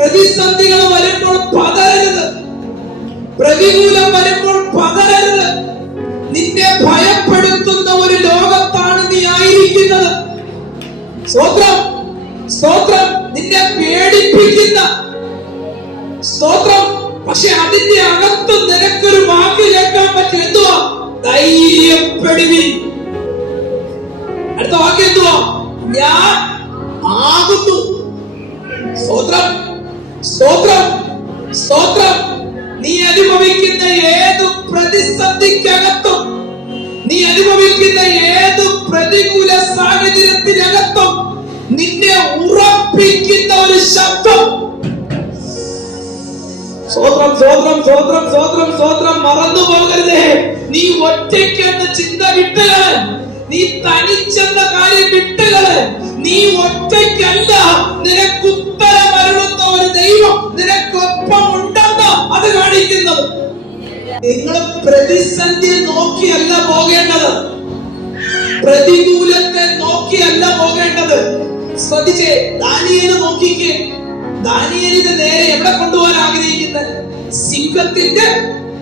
പ്രതിസന്ധികൾ വരുമ്പോൾ പതരരുത് പ്രതികൂലം വരുമ്പോൾ പതരരുത് നിന്നെ ഭയപ്പെടുത്തുന്ന ഒരു ലോകത്താണ് നീ ആയിരിക്കുന്നത്. സ്തോത്രം സ്തോത്രം നിന്നെ പേടിപ്പിക്കുന്ന. സ്തോത്രം പക്ഷെ അതിന്റെ അകത്ത് നിനക്കൊരു വാക്ക് കേൾക്കാൻ പറ്റും എന്തുവാ? ധൈര്യപ്പെടുവി അടുത്ത വാക്ക് എന്തുവാ? ഞാൻ ആകുന്നു. സ്തോത്രം. സ്തോത്രം. സ്തോത്രം. നീ അനുഭവിക്കുന്ന ഏത് പ്രതിസന്ധിക്കകത്തും നീ അനുഭവിക്കുന്ന ഏത് പ്രതികൂല സാഹചര്യത്തിനകത്തും നിന്നെ ഉറപ്പിക്കുന്ന ഒരു ശബ്ദം. സ്വോത്രം സ്വോത്രം സ്വോത്രം സ്വോത്രം സ്വോത്രം മറന്നു പോകരുതേ. നീ ഒറ്റയ്ക്കെന്ന ചിന്ത വിട്ടുകൾ നീ തനിച്ചെന്ന കാര്യം വിട്ടുകൾ നീ ഒറ്റയ്ക്കല്ല. നിനക്ക് നിങ്ങൾ പ്രതിസന്ധി നോക്കിയല്ല പോകേണ്ടത്. പ്രതികൂലത്തെ നോക്കിയല്ല പോകേണ്ടത്. ശ്രദ്ധിച്ചേ ദാനിയനെ നോക്കിക്കേ. ദാനിയേലിന്റെ നേരെ എവിടെ കൊണ്ടുപോകാൻ ആഗ്രഹിക്കുന്നത് സിംഹത്തിന്റെ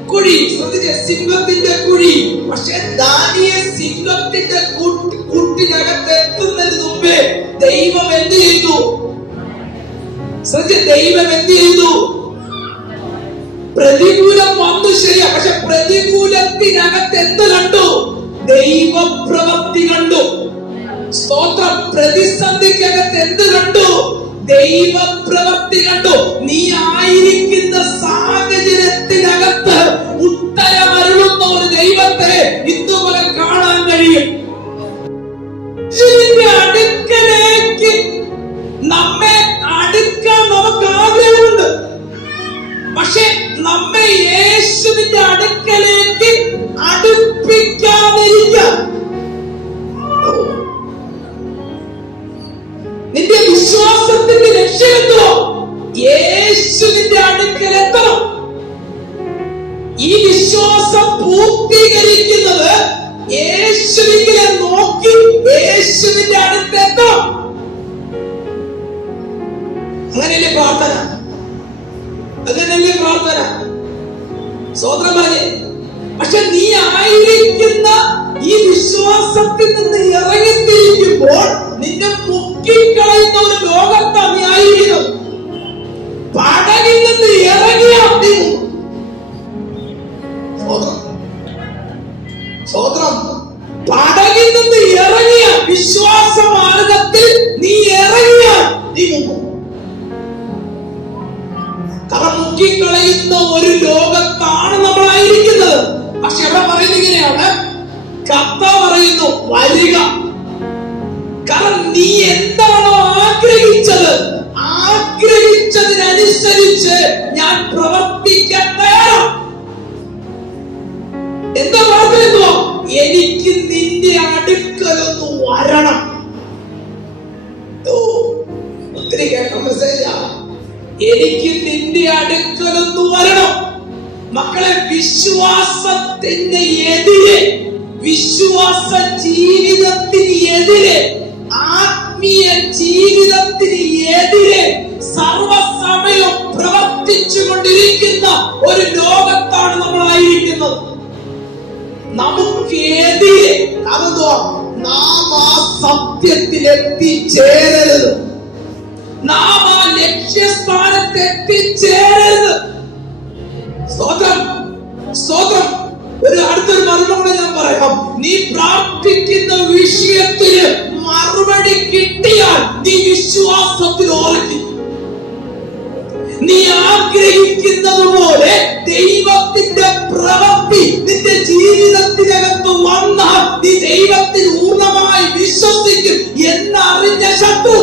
കുഴി. ശ്രദ്ധിച്ചേ സിംഹത്തിന്റെ കുഴി. പക്ഷെ ദാനിയെ സിംഹത്തിന്റെ കൂട്ട്- കൂട്ടിനകത്ത് എത്തുന്നതിന് മുമ്പേ ദൈവം എന്ത് ചെയ്തു? ശ്രദ്ധിച്ച ദൈവം എന്ത് ചെയ്തു? പ്രതികൂലം വന്നു ശരിയാ. പക്ഷെ പ്രതികൂലത്തിനകത്ത് എന്ത് കണ്ടു? ദൈവപ്രവൃത്തി കണ്ടു. സ്തോത്രം. പ്രതിസന്ധിക്കകത്ത് എന്ത് കണ്ടു? ദൈവപ്രവൃത്തി കണ്ടു. നീ ആയിരിക്കുന്ന സാഹചര്യത്തിനകത്ത് യേശുവിന്റെ അടുക്കൽ ഈ വിശ്വാസം പൂർത്തീകരിക്കുന്നത് യേശുവിനെ നോക്കി യേശുവിന്റെ അടുത്ത് എത്തണം അങ്ങനെയല്ലേ പ്രാർത്ഥന? അങ്ങനെയല്ലേ പ്രാർത്ഥന? സ്വതന്ത്രം പറഞ്ഞേ പക്ഷെ നീ ആയിരിക്കുന്ന ഈ വിശ്വാസത്തിൽ നിന്ന് ഇറങ്ങിത്തിരിക്കുമ്പോൾ നിന്നെ മുക്കിക്കളയുന്ന ഒരു ലോകത്താണ് നീ ആയിരിക്കുന്നത് പടകിൽ നിന്ന് ഇറങ്ങിയ സ്വതന്ത്രം പടകിൽ നിന്ന് ഇറങ്ങിയ വിശ്വാസ മാർഗത്തിൽ നീ ഇറങ്ങിയ നീ മുക്കിക്കളയുന്ന ഒരു ലോകത്താണ് നമ്മളായിരിക്കുന്നത് പക്ഷെ അവിടെ പറയുന്നത് ഇങ്ങനെയാണ്. കത്ത പറയുന്നു വരിക. കാരണം നീ എന്താണോ വരണം. ഒത്തിരി കേട്ട മെസ്സേജാ എനിക്ക് നിന്റെ അടുക്കലൊന്ന് വരണം. മക്കളെ വിശ്വാസത്തിന്റെ എതിരെ വിശ്വാസ ജീവിതത്തിന് എതിരെ ആത്മീയ ജീവിതത്തിന് എതിരെ സർവസമയം പ്രവർത്തിച്ചു കൊണ്ടിരിക്കുന്ന ഒരു ലോകത്താണ് നമ്മളായിരിക്കുന്നത്. നമുക്ക് എതിരെ അതെന്തോ സത്യത്തിൽ എത്തിച്ചേരരുത് നാം ആ ലക്ഷ്യസ്ഥാനത്ത് എത്തിച്ചേരരുത്. സ്തോത്രം സ്തോത്രം. ഒരു അടുത്തൊരു മറുപടി ഞാൻ പറയാം. നീ പ്രാർത്ഥിക്കുന്ന വിഷയത്തിന് മറുപടി കിട്ടിയാൽ നീ വിശ്വാസത്തിൽ ഓർക്കും നീ ആഗ്രഹിക്കുന്നത് പോലെ ദൈവത്തിന്റെ പ്രവൃത്തി നിന്റെ ജീവിതത്തിനകത്ത് വന്നാൽ നീ ദൈവത്തിൽ പൂർണമായി വിശ്വസിക്കും എന്നറിഞ്ഞ ശത്രു.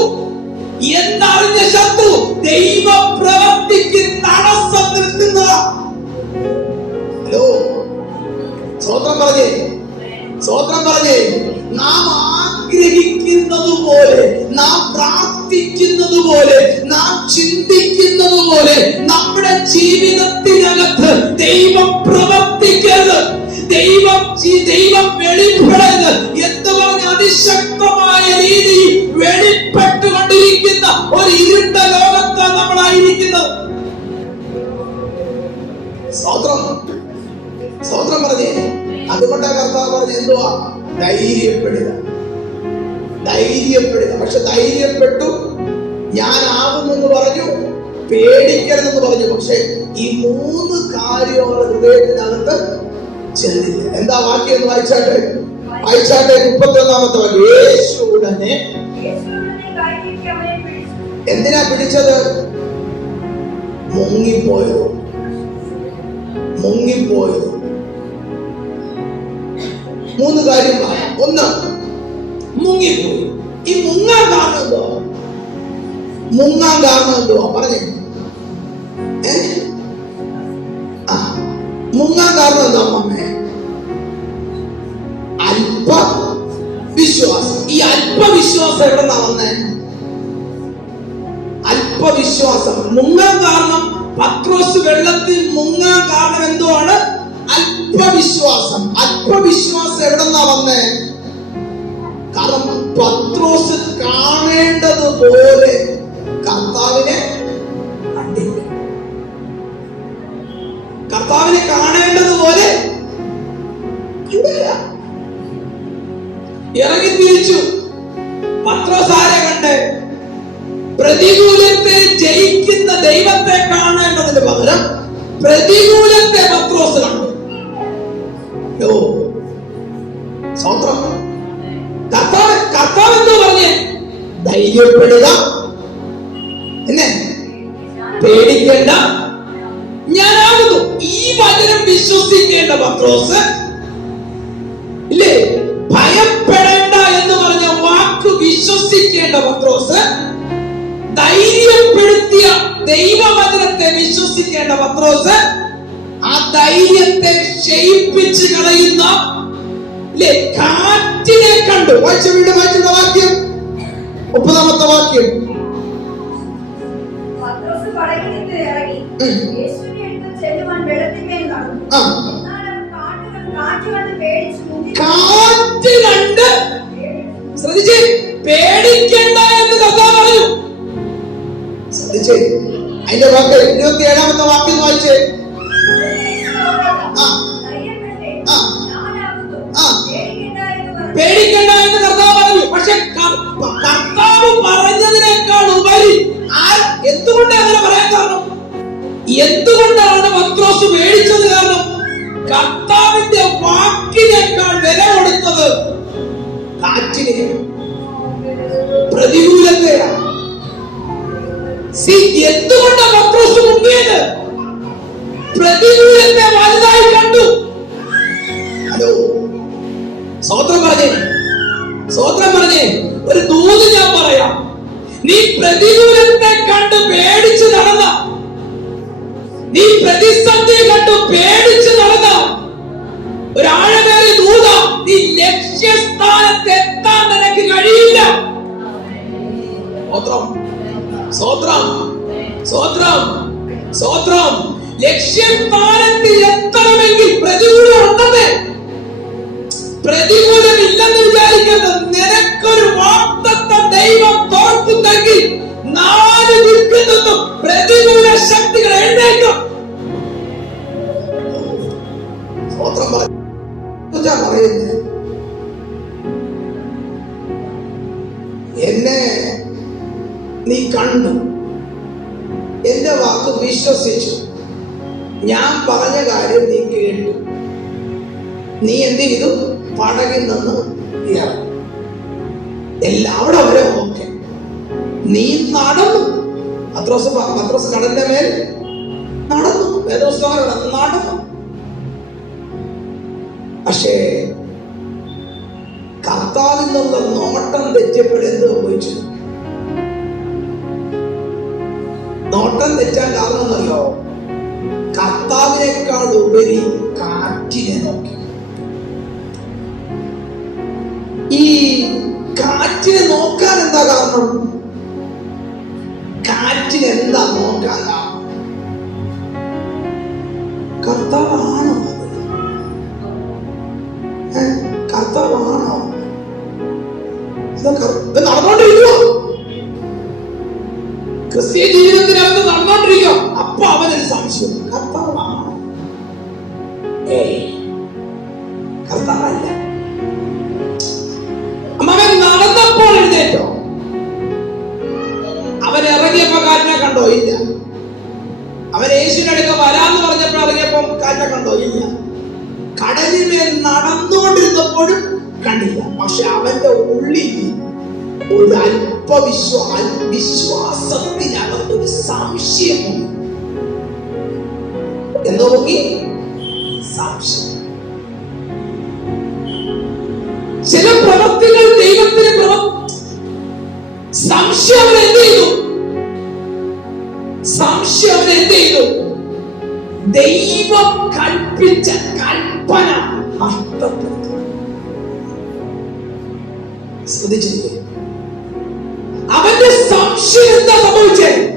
എന്നറിഞ്ഞ ശത്രു ദൈവ പ്രവൃത്തിക്ക് തടസ്സം നിൽക്കുന്നതാ. ഹലോ സ്വോത്രം പറഞ്ഞേ സ്വോത്രം പറഞ്ഞേ നാം ആഗ്രഹിക്കുന്നത് പോലെ എന്താ വാക്യം എന്ന് വായിച്ചാട്ടെ? വായിച്ചാട്ടെ മുപ്പത്തി ഒന്നാമത്തെ വാക്യം. യേശു ഉടനെ. എന്തിനാ പിടിച്ചത്? മുങ്ങിപ്പോയത് മുങ്ങിപ്പോയത് മൂന്ന് കാര്യം ഒന്ന് മുങ്ങിപ്പോയി. ഈ മുങ്ങാൻ കാരണം എന്തോ മുങ്ങാൻ കാരണം എന്തോ പറഞ്ഞേ. അല്പവിശ്വാസം എവിടെ നിന്നാ വന്നേ? അല്പവിശ്വാസം. മുങ്ങാൻ കാരണം പത്രോസ് വെള്ളത്തിൽ മുങ്ങാൻ കാരണം എന്തോ ആണ് അല്പവിശ്വാസം. അല്പവിശ്വാസം എവിടെ നിന്നാ വന്നേ? കാരണം പത്രോസ് കാണേണ്ടതുപോലെ കർത്താവിനെ പത്രോസ് ആ ധൈര്യത്തെ ക്ഷയിപ്പിച്ച് കളയുന്ന കാറ്റിനെ കണ്ടു. വായിച്ച വീണ്ടും വായിക്കുന്ന വാക്യം. മുപ്പതാമത്തെ വാക്യം. കാറ്റ് കണ്ട്. ശ്രദ്ധിച്ചേ പേടിക്കണ്ട എന്ന് കഥ പറഞ്ഞു. ശ്രദ്ധിച്ചേ. അതിന്റെ വാക്ക് ഇരുപത്തി ഏഴാമത്തെ വാക്കിൽ വായിച്ചേ. പേടിക്കണ്ട എന്ന് കർത്താവ് പറഞ്ഞു. പക്ഷെ കർത്താവ് പറഞ്ഞതിനേക്കാൾ ഉപരി എന്തുകൊണ്ട് അങ്ങനെ പറയാൻ കാരണം? എന്തുകൊണ്ടാണ് പത്രോസ് പേടിച്ചത് കാരണം? കർത്താവിന്റെ വാക്കിനേക്കാൾ വില കൊടുത്തത് കാറ്റിനെ പ്രതികൂലത്തെയാണ് See, എന്തുകൊണ്ടാണ് പത്രോസ് മുങ്ങിയത് പ്രതികൂലത്തെ വലുതായി കണ്ടു. ഹലോ. സ്വോത്രം ഒരു ദൂത് ഞാൻ പറയാം. നീ പ്രതികൂലത്തെ കണ്ട് പേടിച്ച് നടന്ന. നീ പ്രതിസന്ധി കണ്ട് പേടിച്ച് നടന്ന. ഒരു ആഴമേറിയ ദൂത നീ ലക്ഷ്യസ്ഥാനത്ത് കഴിയില്ല. സ്വോത്രം സ്വോത്രം സ്വോത്രം. ലക്ഷ്യസ്ഥാനത്തിൽ എത്തണമെങ്കിൽ പ്രതികൂലം ഉണ്ടെന്നേ. പ്രതികൂലം ഇല്ലെന്ന് വിചാരിക്കുന്നത് നിനക്കൊരു വാർത്തത്തെ ദൈവം തോർക്കുന്നെങ്കിൽ നാല് ദിക്കിൽ പ്രതികൂല ശക്തികൾ എഴുന്നേക്കും സ്തോത്രം പറഞ്ഞു നീ കണ്ടു. എന്റെ വാക്ക് വിശ്വസിച്ചു. ഞാൻ പറഞ്ഞ കാര്യം നീ കേട്ടു. നീ എന്ത് ചെയ്തു? പടകിൽ നിന്ന് എല്ലാവരും അവരെ ഓക്കെ നീ നടന്നു. പത്രോസ് പത്രോസ് കടലിന്റെ മേൽ നടന്നു. വേദോസ്തവം നടന്നു. പക്ഷേ കർത്താവിൽ നിന്നുള്ള നോട്ടം തെറ്റപ്പെടുന്നത് ഉപയോഗിച്ചു നോട്ടം തെറ്റാൻ കാരണം കർത്താവിനേക്കാൾ ഉപരി കാറ്റിനെ നോക്കി. ഈ കാറ്റിനെ നോക്കാൻ എന്താ കാരണം? കാറ്റിന് എന്താ നോക്കാൻ കാരണം? കർത്താവാണോ? കർത്താവാണോ? നടന്നോണ്ടിരിക്കുവോ. ക്രിസ്തീയ ജീവിതത്തിൽ അവന് നടന്നോണ്ടിരിക്കോ. അപ്പൊ അവനൊരു സംശയം. കർത്താവാണ്? കർത്താവല്ല. മകൻ നടന്നപ്പോൾ എഴുന്നേറ്റോ? അവൻ ഇറങ്ങിയപ്പോ കാറ്റിനെ കണ്ടോ? ഇല്ല. അവൻ യേശുവിന്റെ അടുക്ക വരാന്ന് പറഞ്ഞപ്പോ ഇറങ്ങിയപ്പോ കാറ്റിനെ കണ്ടോ? ഇല്ല. കടലിനെ നടന്നുകൊണ്ടിരുന്നപ്പോഴും കണ്ടില്ല. പക്ഷെ അവന്റെ ഉള്ളിൽ ഒരു അല്പവിശ്വാസം വിശ്വാസത്തിനകം ഒരു സംശയം എന്ന് നോക്കി? സംശയം ചില പ്രവർത്തികൾ ദൈവത്തിന് സംശയം എന്ത് ചെയ്തു? സംശയം എന്ത് ചെയ്തു? ദൈവം കൽപ്പിച്ച കൽപ്പന നഷ്ടപ്പെട്ടു. ശ്രദ്ധിച്ചിരിക്കുന്നു সিরিয়াস কথা বলছে।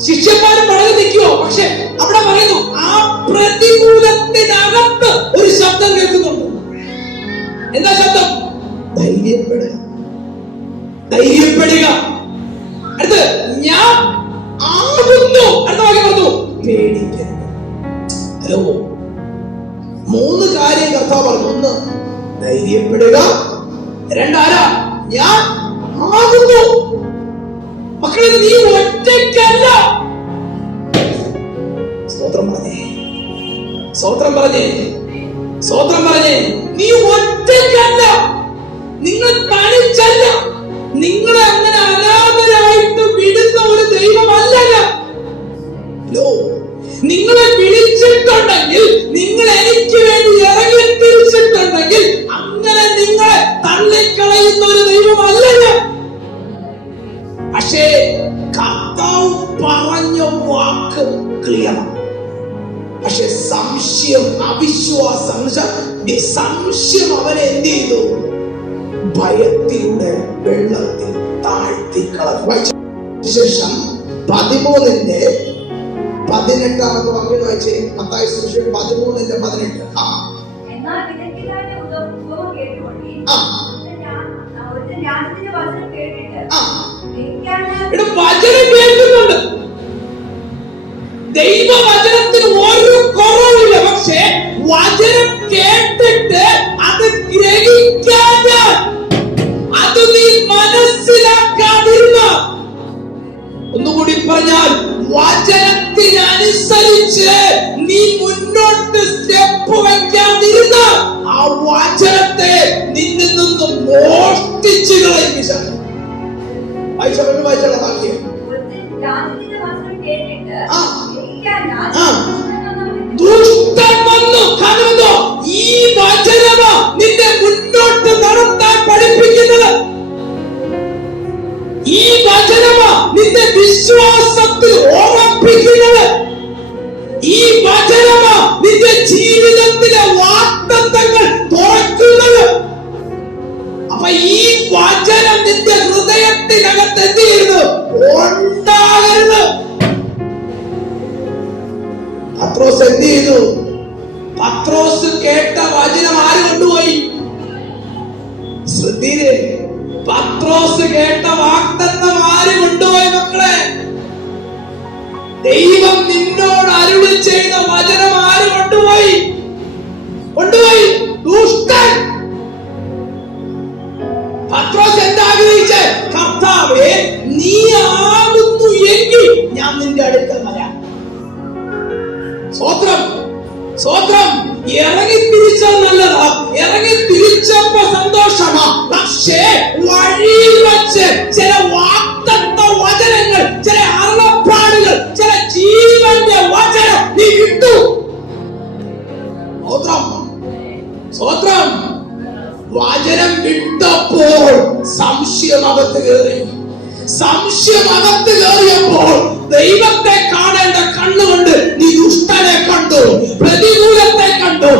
ശിഷ്യന്മാരും വളരെ നിൽക്കുവോ? പക്ഷെ അവിടെ പറയുന്നു ആ പ്രതികൂലത്തിനകത്ത് ഒരു ശബ്ദം കേൾക്കുന്നുണ്ട്. എന്താ ശബ്ദം? ധൈര്യപ്പെടുക. ധൈര്യപ്പെടുക. അടുത്ത് ഞാൻ ആകുന്നു. അടുത്ത വാക്യം പറഞ്ഞു പേടിക്കരുത്. ഹലോ മൂന്ന് കാര്യം കർത്താവ് പറഞ്ഞു. ഒന്ന് ധൈര്യപ്പെടുക. രണ്ടാരാ ഞാൻ ആകുന്നു. മക്കളെ നീ ഒറ്റയ്ക്കല്ല. സ്തോത്രം പറഞ്ഞേ. സ്തോത്രം പറഞ്ഞേ. സ്തോത്രം പറഞ്ഞേ. നീ ഒറ്റയ്ക്കല്ല. നിങ്ങൾ തനിച്ചല്ല. നിങ്ങൾ അങ്ങനെ അനാഥരായിട്ട് വിടുന്ന ഒരു ദൈവമല്ല നിങ്ങളെ വിളിച്ചിട്ടുണ്ടെങ്കിൽ നിങ്ങൾ എനിക്ക് വേണ്ടി ഇറങ്ങി തിരിച്ചിട്ടുണ്ടെങ്കിൽ അങ്ങനെ നിങ്ങളെ തള്ളിക്കളയുന്ന ഒരു ദൈവമല്ല പക്ഷേ കർത്താവ് പറഞ്ഞ വാക്ക് ക്ലിയറാണ് പക്ഷെ സംശയം അവിശ്വാസം സംശയം അവനെ എന്ത് ചെയ്തു? ഭയത്തിലൂടെ വെള്ളത്തിൽ താഴ്ത്തി കളഞ്ഞുശേഷം പതിമൂന്നിന്റെ പതിനെട്ടാമത് വാക്യം വായിച്ചേ. പത്തായ സുശേഷം പതിമൂന്നിന്റെ പതിനെട്ട്. ആ. ആ. de Ivo വച്ച് ചില വാക്തത്വ വചനങ്ങൾ ചില അരുളപ്പാടുകൾ ചില ജീവന്റെ വചനം നീ ഇട്ടു. വചനം വിട്ടപ്പോൾ സംശയം അകത്ത് കയറി. സംശയം അകത്ത് കയറിയപ്പോൾ ദൈവത്തെ കാണേണ്ട കണ്ണുകൊണ്ട് നീ ദുഷ്ടനെ കണ്ടു പ്രതികൂലത്തെ കണ്ടു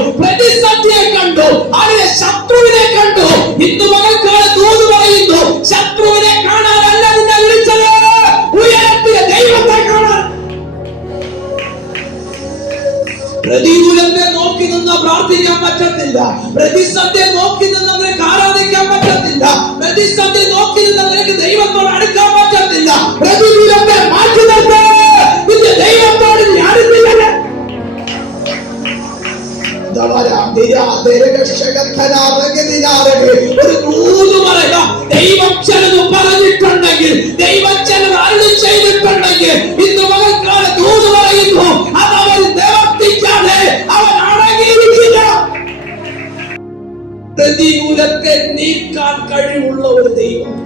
പ്രതികൂലത്തെ നോക്കി നിന്ന് പ്രാർത്ഥിക്കാൻ പറ്റത്തില്ല. പ്രതിസന്ധിയെ നോക്കി നിന്ന് നിനക്ക് ആരാധിക്കാൻ പറ്റത്തില്ല. പ്രതിസന്ധി നോക്കി നിന്ന് നിനക്ക് ദൈവത്തോട് അടുക്കാൻ പറ്റത്തില്ല. പ്രതികൂലത്തെ മാറ്റി നിർത്ത് നിന്റെ ദൈവത്തോട് നീ അടുത്തില്ല കഴിവുള്ള ഒരു ദൈവം.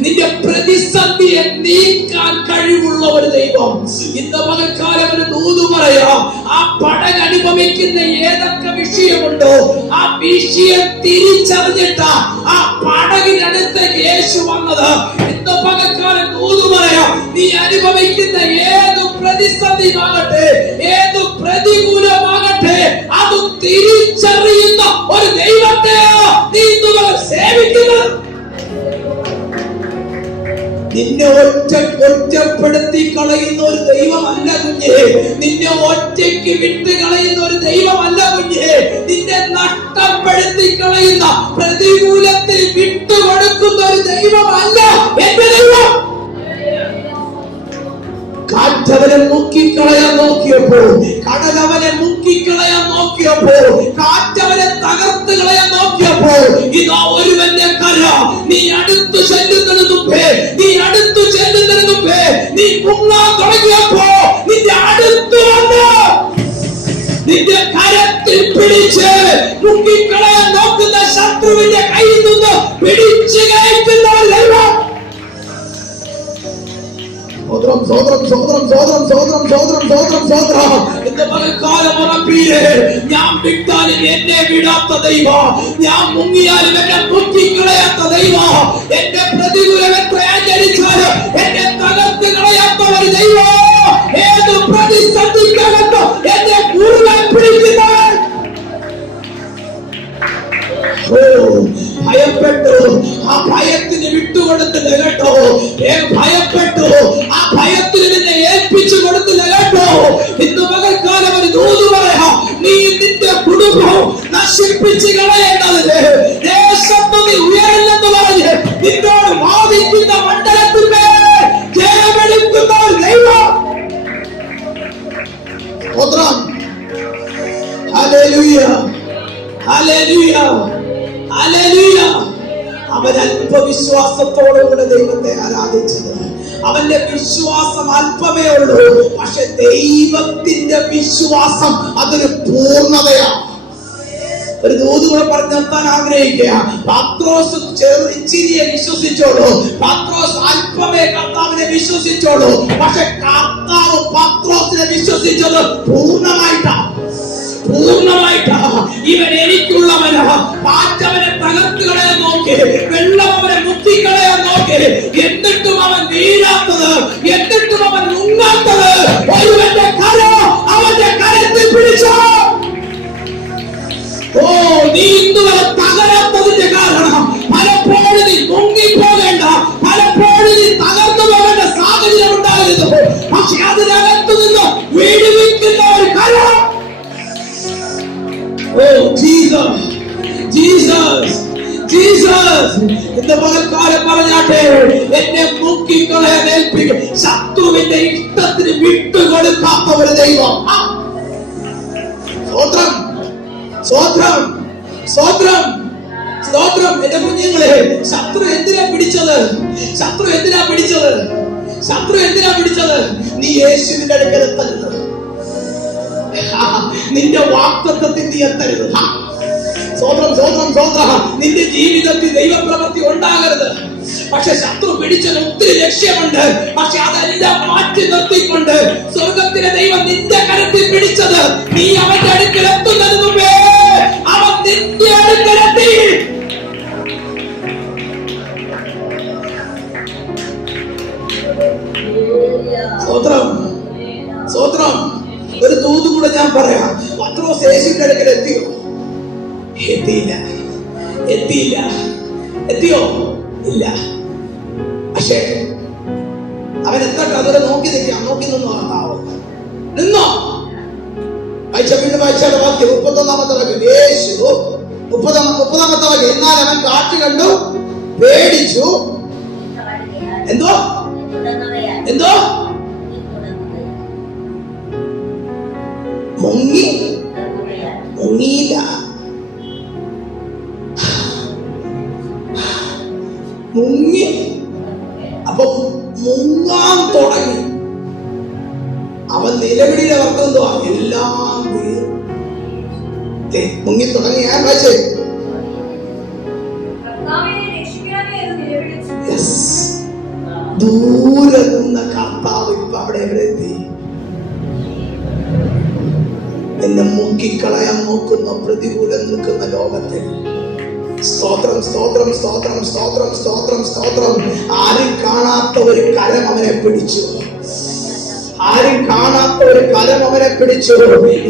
നിന്റെ പ്രതിസന്ധിയെ നീക്കാൻ കഴിവുള്ള ഒരു ദൈവം. ഇന്ന് പകൽക്കാലം ഒരു ദൂതു പറയാം ആ പടൻ അനുഭവിക്കുന്ന ഏതൊക്കെ വിഷയമുണ്ടോ ആ വിഷയം തിരിച്ചറിഞ്ഞിട്ട ആ പടകിനടുത്ത് യേശു വന്നത്. ഇന്ന് പകൽക്കാലം ദൂത് പറയാം നീ അനുഭവിക്കുന്ന ഏതു പ്രതിസന്ധിയാകട്ടെ ഏതു പ്രതികൂലമാകട്ടെ അത് തിരിച്ചറിയുന്ന ഒരു ദൈവത്തെയാ നിന്നെ ഒറ്റ ഒറ്റപ്പെടുത്തി കളയുന്ന ഒരു ദൈവമല്ല കുഞ്ഞേ. നിന്നെ ഒറ്റയ്ക്ക് വിട്ട് കളയുന്ന ഒരു ദൈവമല്ല കുഞ്ഞേ. നിന്നെ നഷ്ടപ്പെടുത്തി കളയുന്ന പ്രതികൂലത്തിൽ വിട്ടുകൊടുക്കുന്ന ഒരു ദൈവമല്ല എന്റെ ദൈവം. കാറ്റവനെ മുക്കിക്കളയാൻ നോക്കിയപ്പോൾ കടലവനെ മുക്കിക്കളയാൻ നോക്കിയപ്പോൾ കാറ്റവനെ തകർത്ത് കളയാൻ നോക്കിയപ്പോൾ ഇതാ ഒരുവന്റെ കര. നീ അടുത്ത് ചെല്ലുന്നതിന് മുമ്പേ മുങ്ങാൻ തുടങ്ങിയപ്പോ നിന്റെ അടുത്ത് വന്ന് നിന്റെ കരത്തിൽ പിടിച്ച് മുങ്ങിക്കളയാൻ നോക്കുന്ന ശത്രുവിന്റെ കയ്യിൽ നിന്ന് പിടിച്ചു കയറ്റുന്നവരല്ല സ്വതന്ത്രം സ്വതന്ത്രം സ്വതന്ത്രം സ്വതന്ത്രം സ്വതന്ത്രം സ്വതന്ത്രം സ്വതന്ത്രം സ്വതന്ത്രം ഇന്ന് പകൽക്കാലം ഉറപ്പീര് ഞാൻ വിട്ടാലും എന്നെ വിടാത്ത ദൈവം. ഞാൻ മുങ്ങിയാലും എന്നെ മുക്കിക്കളയാത്ത ദൈവം. എന്റെ പ്രതികൂലം എത്ര ആചരിച്ചാലും എന്നെ ഒരു ദൈവം ഏത് പ്രതിസന്ധിക്കകത്ത് എന്നെ കൂടുതൽ പിടിക്കുന്നത് ഓ, ഭയപ്പെട്ടു. ആ ഭയത്തിന് വിട്ടുകൊടുത്തില്ല കേട്ടോ ഭയപ്പെട്ടു. ആ ഭയത്തിന് നിന്നെ ഏൽപ്പിച്ചു കൊടുത്തില്ല കേട്ടോ ഇന്ന് പകൽക്കാലം ഒരു ദൂത് പറയാം നീ നിന്റെ കുടുംബം നശിപ്പിച്ച് അല്പമേ ഉള്ളൂ. പക്ഷെ ദൈവത്തിന്റെ വിശ്വാസം അതൊരു പൂർണതയാണ് ഒരു ദൂത് കൂടെ പറഞ്ഞു പാത്രോസ് ചെറു വിശ്വസിച്ചോളൂ. പാത്രോസ് അല്പമേ കർത്താവിനെ വിശ്വസിച്ചോളൂ. പക്ഷെ കർത്താവ് പാത്രോസിനെ വിശ്വസിച്ചത് പൂർണമായിട്ടാണ് പൂർണമായിട്ടാ. ഇവൻ എനിക്കുള്ളവനാ. പാറ്റവനെ തകർത്തുകളെ നോക്കി. വെള്ളം അവനെ മുത്തിക്കളെ നോക്കി. എന്നിട്ടും ഇന്ന് പറഞ്ഞാട്ടെ എന്നെ മുക്കിക്കളയാൻ ഏൽപ്പിക്കും. ശത്രുവിന്റെ ഇഷ്ടത്തിന് വിട്ടുകൊടുക്കാത്ത ഒരു ദൈവം. ആ. സ്തോത്രം സ്തോത്രം സ്തോത്രം സ്തോത്രം. എന്റെ കുഞ്ഞുങ്ങളെ ശത്രു എന്തിനാ പിടിച്ചത്? ശത്രു എന്തിനാ പിടിച്ചത്? ശത്രു എന്തിനാ പിടിച്ചത്? നീ യേശുവിന്റെ അടുക്കൽ എത്തരുത്. നിന്റെ വാക്തത്വത്തിൽ നീ എത്തരുത്. ആ, സ്വതന്ത്രം സ്വതന്ത്രം സ്വതന്ത്ര നിന്റെ ജീവിതത്തിൽ ദൈവപ്രവൃത്തി ഉണ്ടാകരുത്. പക്ഷെ ശത്രു പിടിച്ചത് ഒത്തിരി ലക്ഷ്യമുണ്ട്. പക്ഷെ അതെല്ലാം മാറ്റി നിർത്തിക്കൊണ്ട് സ്വർഗത്തിലെ ദൈവം നിന്റെ കരത്തിൽ പിടിച്ചത് നീ അവന്റെ അടുക്കൽ എത്തുന്നതിന് മുമ്പേ അവൻ നിന്റെ അടുക്കലെത്തി സ്വതന്ത്രം സ്വതന്ത്രം ഒരു തൂതും കൂടെ ഞാൻ പറയാം. പത്രോസ് ശേഷിക്കടുക്കൽ എത്തിയോ? എത്തിയില്ല. എത്തിയില്ല. എത്തിയോ? ഇല്ല. പക്ഷേ അവൻ എത്തട്ടെ അതുവരെ നോക്കി നിൽക്കാം? നോക്കി നിന്നോ നിന്നോ? വായിച്ച വീണ്ടും വായിച്ചാൽ വാക്യം മുപ്പത്തൊന്നാമത്തെ വാക്യം. യേശു മുപ്പതാം മുപ്പതാമത്തെ വാക്യം. എന്നാൽ അവൻ കാറ്റ് കണ്ടു പേടിച്ചു. എന്തോ? എന്തോ? മുങ്ങി ദേ, ആ യെസ് ദൂരെ നിന്ന കർത്താവ് ഇപ്പൊ അവിടെ എവിടെ എത്തി. എന്നെ മുക്കിക്കളയാൻ നോക്കുന്ന പ്രതികൂലം നിൽക്കുന്ന ലോകത്തിൽ. സ്തോത്രം സ്തോത്രം സ്തോത്രം സ്തോത്രം സ്തോത്രം സ്തോത്രം. ആരും കാണാത്ത ഒരു കരം അവനെ പിടിച്ചു. ആരും കാണാത്ത ഒരു കലം അവനെ പിടിച്ചു.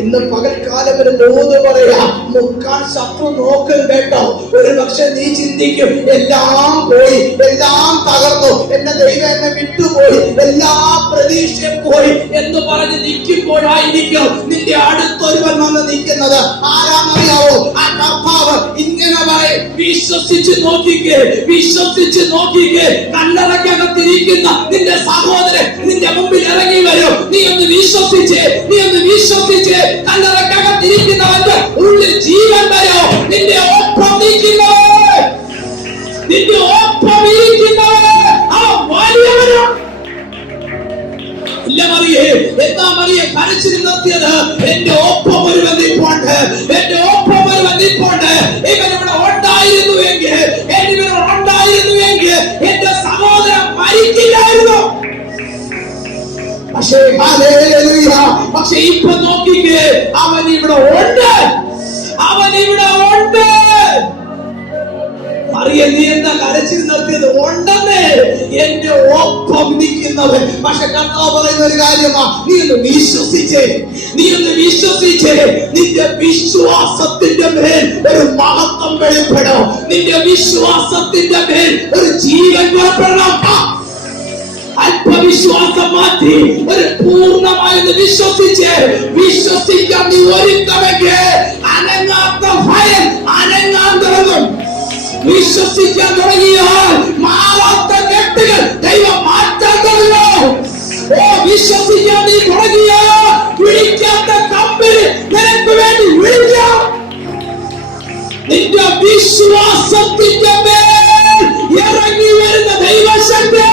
ഇന്ന് പകൽക്കാലം ഒരു മൂന്ന് പറയാ മുക്കാൻ ശത്രു നോക്കും കേട്ടോ ഒരു പക്ഷെ നീ ചിന്തിക്കും എല്ലാം പോയി എല്ലാം തകർന്നു. എന്റെ ദൈവം എന്നെ വിട്ടുപോയി എല്ലാ പ്രതീക്ഷയും പോയി എന്ന് പറഞ്ഞ് നിൽക്കുമ്പോഴായിരിക്കും നിന്റെ അടുത്തൊരുവൻ വന്ന് നിൽക്കുന്നത്. ആരാണെന്നറിയാവോ? ആ കർത്താവ് ഇങ്ങനെ പറയും വിശ്വസിച്ച് നോക്കിക്കേ വിശ്വസിച്ച് നോക്കിക്കേ. കല്ലറയ്ക്കകത്തിരിക്കുന്ന നിന്റെ സഹോദരൻ നിന്റെ മുമ്പിൽ ഇറങ്ങി വരും നീ ഒന്ന് വിശ്വസിച്ച് നീ ഒന്ന് വിശ്വസിച്ച് കല്ലറക്കകത്തിരിക്കുന്നവന്റെ ഉള്ളിൽ ജീവൻ വരോ. നിന്റെ ഒപ്പം നിന്റെ ഒപ്പം ആ ഇല്ല മറിയേ എന്താ മറിയെ കരച്ചിൽ നിർത്തിയത് എന്റെ ഒപ്പം ഒരു പക്ഷേ ഇപ്പൊ നോക്കിക്കേ അവൻ ഇവിടെ ഉണ്ട്. അവൻ ഇവിടെ ഉണ്ട്. കാര്യമാ നീ ഒന്ന് വിശ്വസിച്ചേ. നീ ഒന്ന് വിശ്വസിച്ചേ. നിന്റെ വിശ്വാസത്തിന്റെ മേൽ ഒരു വെളിപ്പെടണം. നിന്റെ വിശ്വാസത്തിന്റെ ഒരു ജീവൻ പുറപ്പെടണം ആ. അല്പവിശ്വാസം മാറ്റി ഒരു പൂർണമായത് വിശ്വസിച്ച് വിശ്വസിക്കാൻ നീ ഒരുക്കമെങ്കിൽ അനങ്ങാത്ത ഭയം അനങ്ങാൻ തുടങ്ങും. വിശ്വസിക്കാൻ തുടങ്ങിയാൽ മാറാത്ത കെട്ടുകൾ ദൈവം മാറ്റാൻ തുടങ്ങും. ഓ വിശ്വസിക്കാൻ നീ തുടങ്ങിയാൽ വിളിക്കാത്ത കമ്പനി നിനക്ക് വേണ്ടി വിളിക്കാം. നിന്റെ വിശ്വാസത്തിന്റെ മേൽ ഇറങ്ങി വരുന്ന ദൈവശക്തി